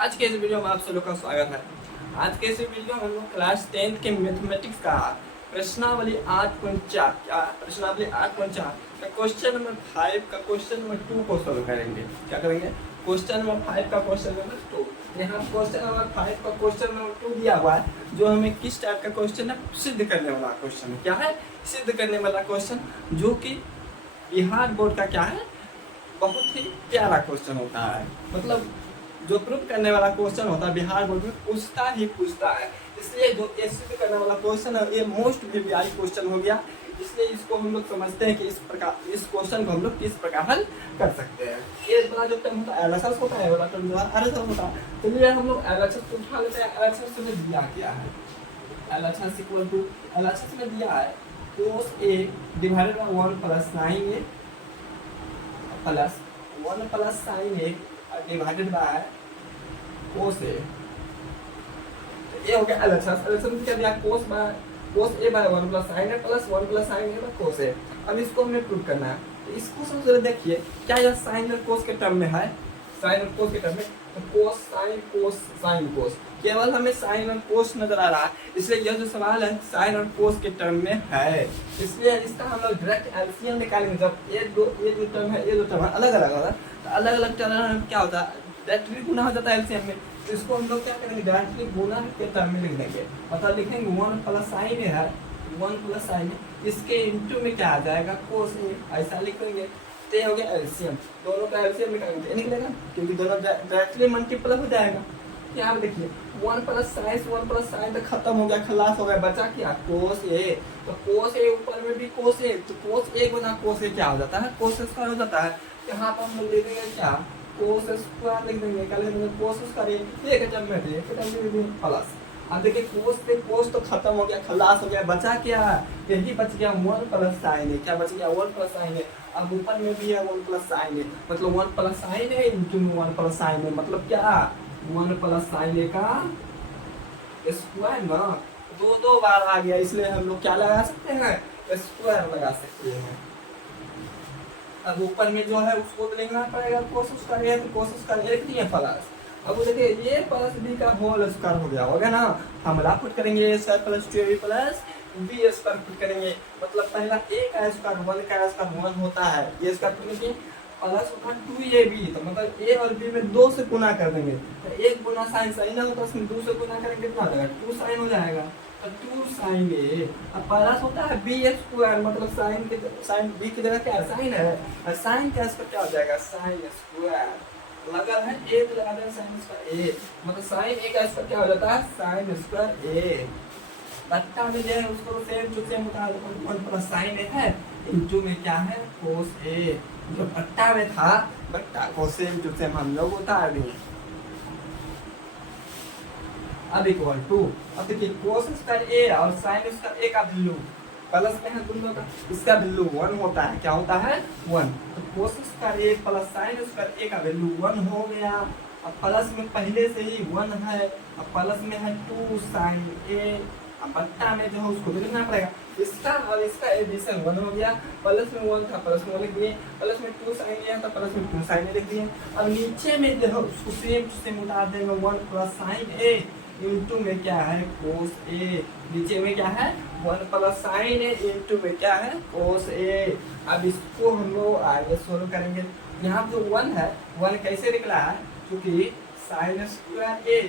आज के इस वीडियो में आप सभी लोग का स्वागत है। आज के इस वीडियो में हम लोग क्लास 10th के मैथमेटिक्स का प्रश्नावली 8.4 प्रश्नावली 8.4 का क्वेश्चन नंबर 5 का क्वेश्चन नंबर 2 को सॉल्व करेंगे। क्या करेंगे? क्वेश्चन नंबर 5 का क्वेश्चन नंबर 2। यहाँ क्वेश्चन नंबर 5 का क्वेश्चन नंबर 2 दिया हुआ है, जो हमें किस टाइप का क्वेश्चन है, सिद्ध करने वाला क्वेश्चन। क्या है? सिद्ध करने वाला क्वेश्चन, जो कि बिहार बोर्ड का क्या है, बहुत ही प्यारा क्वेश्चन होता है। मतलब जो प्रूफ करने वाला क्वेश्चन होता है बिहार बोर्ड में पूछता है। इसलिए जो ये सिद्ध करने वाला क्वेश्चन है ये मोस्ट वीवीआई क्वेश्चन हो गया। इसलिए इसको हम लोग समझते हैं कि इस क्वेश्चन को हम लोग किस प्रकार हल कर सकते हैं। ये बड़ा जो टर्म होता है एलएचएस होता है, वाला टर्म एलएचएस होता है। चलिए हम लोग एलएचएस को उठा लेते हैं। एलएचएस में दिया क्या है? एलएचएस इक्वल टू एलएचएस में दिया है cos a divided by 1 plus sin a plus 1 plus sin a divided by cos a। ये हो गया एलएचएस। एलएचएस में क्या दिया? cos a by 1 plus sin a plus 1 plus sin a by cos a। अब इसको हमें प्रूव करना है। तो इसको सबसे देखिए, क्या यह sin और cos के टर्म में है? sin और cos के टर्म में, तो cos sin cos केवल हमें sin और cos नजर आ रहा है। इसलिए यह जो सवाल है sin और cos के टर्म में है। इसलिए इसका हम लोग डायरेक्ट एलसीएम निकालेंगे। जब ये जो टर्म है, ये जो टर्म है अलग अलग होगा, तो अलग अलग टर्म में क्या होता है, डायरेक्टली गुना हो जाता है एलसीएम में। तो इसको हम लोग क्या करेंगे, डायरेक्टली गुना के टर्म में लिख देंगे। मतलब लिखेंगे 1 प्लस sin है, 1 प्लस sin, इसके इंटू में क्या आ जाएगा cos a, ऐसा लिखेंगे। तो ये हो गया एलसीएम। दोनों का एलसीएम निकालेंगे, निकलेगा क्योंकि दोनों डायरेक्टली मल्टीप्लाई हो जाएगा। यहाँ पे देखिए 1 प्लस sin तो खत्म हो गया, खलास हो गया, बचा क्या? cos a। तो cos a ऊपर में भी cos a, तो cos a Guna cos a क्या हो जाता है? cos स्क्वायर हो जाता है। यहाँ पर हम लिख देंगे क्या? cos स्क्वायर लिख देंगे। क्या लिख देंगे? cos स्क्वायर एक जब में प्लस। अब देखिए cos पे cos तो खत्म हो गया, खलास हो गया, बचा क्या? यही बच गया 1 प्लस sin है। क्या बच गया? 1 प्लस sin है। अब ऊपर में भी है 1 प्लस sin है, मतलब 1 प्लस sin है इंटू 1 प्लस sin है, मतलब क्या? 1 प्लस sin है का स्क्वायर ना। दो बार आ गया, इसलिए हम लोग क्या लगा सकते हैं? स्क्वायर लगा सकते हैं। अब ऊपर में जो है उसको तो लिखना पड़ेगा cos स्क्वायर है, तो cos स्क्वायर एक दिए प्लस। अब देखिए ये प्लस बी का होल स्क्वायर हो गया, होगा ना। हम पुट करेंगे square plus 2ab plus B square put करेंगे। मतलब पहला a का स्क्वायर 1 का स्क्वायर 1 होता है, ये स्क्वायर पुट करेंगे प्लस होगा 2ab। तो मतलब a और b में 2 से गुना कर देंगे। तो 1 गुना sin सही ना होता, उसमें 2 से गुना करेंगे कितना हो जाएगा? 2 sin हो जाएगा। तो 2 sin a। अब प्लस होता है b स्क्वायर, मतलब sin b की जगह क्या है? sin है। और sin का स्क्वायर क्या हो जाएगा? sin square. लगा है a तो लगा देंगे sin स्क्वायर a, मतलब sin a का स्क्वायर क्या हो जाता है? sin square a। बट्टा में जो है उसको सेम टू सेम उतार दो, 1 प्लस sin a है इंटू में क्या है? cos a। जो बट्टा में था, बट्टा को सेम टू सेम हम लोग उतार दिए। अब इक्वल टू, अब देखिए cos स्क्वायर a और sin स्क्वायर a का वैल्यू प्लस में है दोनों का, इसका वैल्यू 1 होता है। क्या होता है? 1। तो cos square a plus sin square a का वैल्यू 1 हो गया। अब प्लस में पहले से ही 1 है, अब प्लस में है 2 sin a। अब बट्टा में जो है उसको भी लिखना पड़ेगा। इसका और इसका एडिशन 1 हो गया। प्लस में 1 था, प्लस में 1 लिख दिए। प्लस में 2 sin a था, प्लस में 2 sin a लिख दिए। अब नीचे में जो है उसको सेम उतार देंगे, 1 प्लस sin a इंटू में क्या है? cos a। नीचे में क्या है? 1 प्लस sin a इंटू में क्या है? cos a। अब इसको हम लोग आगे सोल्व करेंगे। यहाँ जो 1 है, 1 कैसे निकला है? क्योंकि sin square a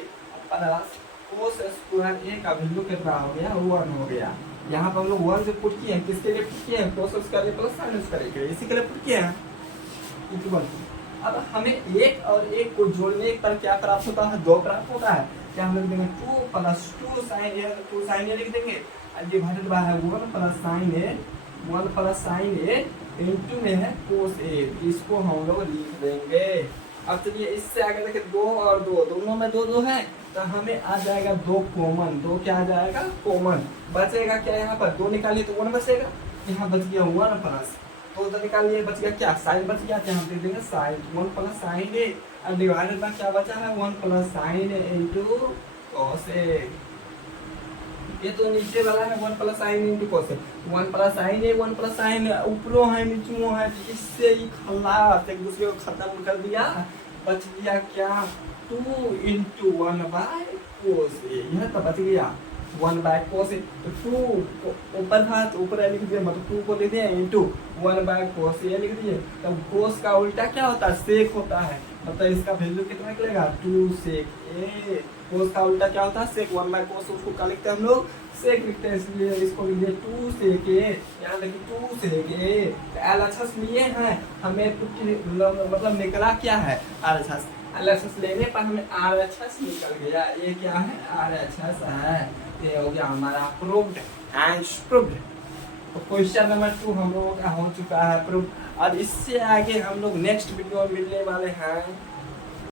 plus cos square a का वैल्यू कितना हो गया? 1 हो गया। यहाँ पर हम लोग 1 से पुट किए हैं, किसके लिए पुट किए हैं? cos square a plus sin square a, इसी के लिए पुट किए हैं। इक्वल। अब हमें एक और एक को जोड़ने पर क्या प्राप्त होता है? 2 प्राप्त होता है। क्या हम लिख देंगे? 2 plus 2 sin a, 2 sin a लिख देंगे, divided by 1 plus sin a, 1 plus sin a into में है cos a। इसको हम लोग लिख देंगे। अब चलिए इससे आगे देखिए 2 और 2, दोनों में 2 है, तो हमें आ जाएगा 2 कॉमन। 2 क्या आ जाएगा? कॉमन। बचेगा क्या? यहाँ पर 2 निकालिए तो 1 बचेगा। यहाँ बच गया 1 प्लस 2 निकालिए, बच गया क्या? साइन बच गया। यहाँ दे देंगे साइन 1 प्लस sin a, अब डिवाइडेड बाय क्या बचा है? 1 plus sin a into cos a। ये तो नीचे वाला है 1 plus sin into cos a। 1 plus sin a, 1 plus sin ऊपरों है नीचों है, इससे ही खलास एक दूसरे को खत्म कर दिया। बच गया क्या? 2 इंटू 1/cos A, यह तो बच गया 1/cos A। तो 2 ऊपर था तो ऊपर लिख दिया, मतलब 2 को लिख दिया इंटू 1/cos A लिख दिए। तब cos का उल्टा क्या होता है, sec होता है, मतलब इसका वैल्यू कितना निकलेगा 2 sec A। cos का उल्टा क्या होता है sec, 1/cos उसको क्या लिखते हैं हम लोग sec लिखते हैं, इसलिए इसको लिख दिए 2 sec A। यहाँ देखिए 2 sec A। LHS लिए हैं हमें, मतलब निकला क्या है LHS। LHS लेने पर हमें RHS निकल गया, ये क्या है RHS है। ये हो गया हमारा प्रूव्ड एंड प्रूव्ड। तो क्वेश्चन नंबर 2 हम लोगों का हो चुका है प्रूव। और इससे आगे हम लोग नेक्स्ट वीडियो में मिलने वाले हैं